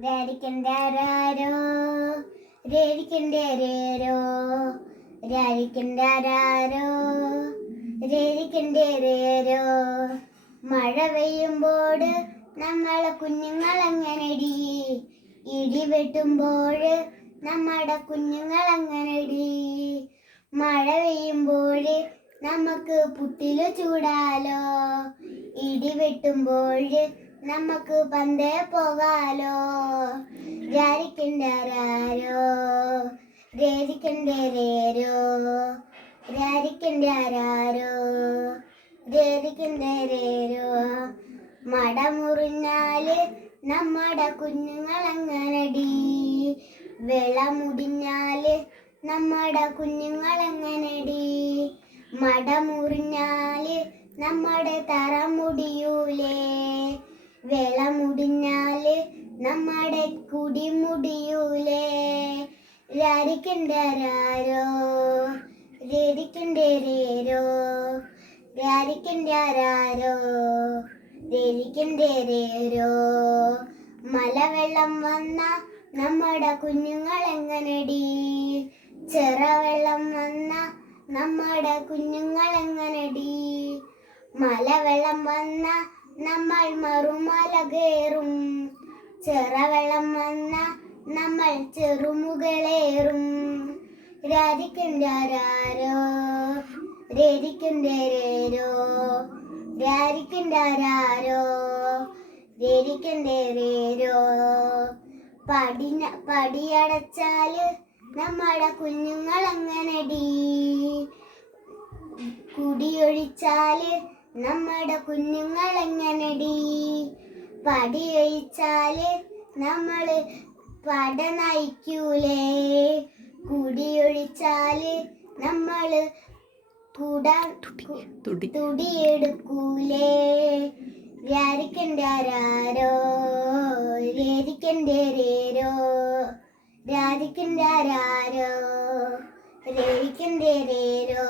രാരിക്കണ്ടാരോ രേരിക്കണ്ടേരോ രാരിക്കണ്ടാരോ രേരിക്കണ്ടേരോ മഴ പെയ്യുമ്പോൾ നമ്മളെ കുഞ്ഞുങ്ങളെങ്ങനെടി ഇടി വെട്ടുമ്പോൾ നമ്മുടെ കുഞ്ഞുങ്ങളെങ്ങനെടി മഴ പെയ്യുമ്പോൾ നമുക്ക് പുട്ടില് ചൂടാലോ ഇടി വെട്ടുമ്പോൾ നമുക്ക് പന്തേ പോകാലോ രാരിക്കണ്ടാരോ രേരിക്കണ്ടേരോ രാരിക്കണ്ടാരോ രേരിക്കണ്ടേരോ മട മുറിഞ്ഞാല് നമ്മുടെ കുഞ്ഞുങ്ങളെങ്ങനെടി വെള മുടിഞ്ഞാല് നമ്മുടെ കുഞ്ഞുങ്ങളെങ്ങനെടി മട മുറിഞ്ഞാല് നമ്മുടെ തറ മുടിയൂലേ വെള മുടിഞ്ഞാല് നമ്മുടെ കുടി മുടിയൂലേ രാരിക്കണ്ടാരോ രേരിക്കണ്ടേരോ രാരിക്കണ്ടാരോ രേരിക്കണ്ടേരോ മലവെള്ളം വന്ന നമ്മുടെ കുഞ്ഞുങ്ങളെങ്ങനെടി ചെറവെള്ളം വന്ന നമ്മുടെ കുഞ്ഞുങ്ങളെങ്ങനെടി മലവെള്ളം വന്ന നമ്മൾ മറുമല കയറും ചെറവെള്ളം വന്ന നമ്മൾ ചെറുമുകളേറും രാരിക്കണ്ടാരോ രേരിക്കണ്ടേരോ രാരിക്കണ്ടാരോ രേരിക്കണ്ടേരോ പടിയടച്ചാല് നമ്മുടെ കുഞ്ഞുങ്ങളെങ്ങനെടി കുടിയൊഴിച്ചാല് നമ്മുടെ കുഞ്ഞുങ്ങളെങ്ങനെടി പടിയൊഴിച്ചാല് നമ്മള് പട നയിക്കൂലേ കുടിയൊഴിച്ചാല് നമ്മള് തുടിയെടുക്കൂലേ രാരിക്കണ്ടാരോ രേരിക്കണ്ടേരോ രാരിക്കണ്ടാരോ രേരിക്കണ്ടേരോ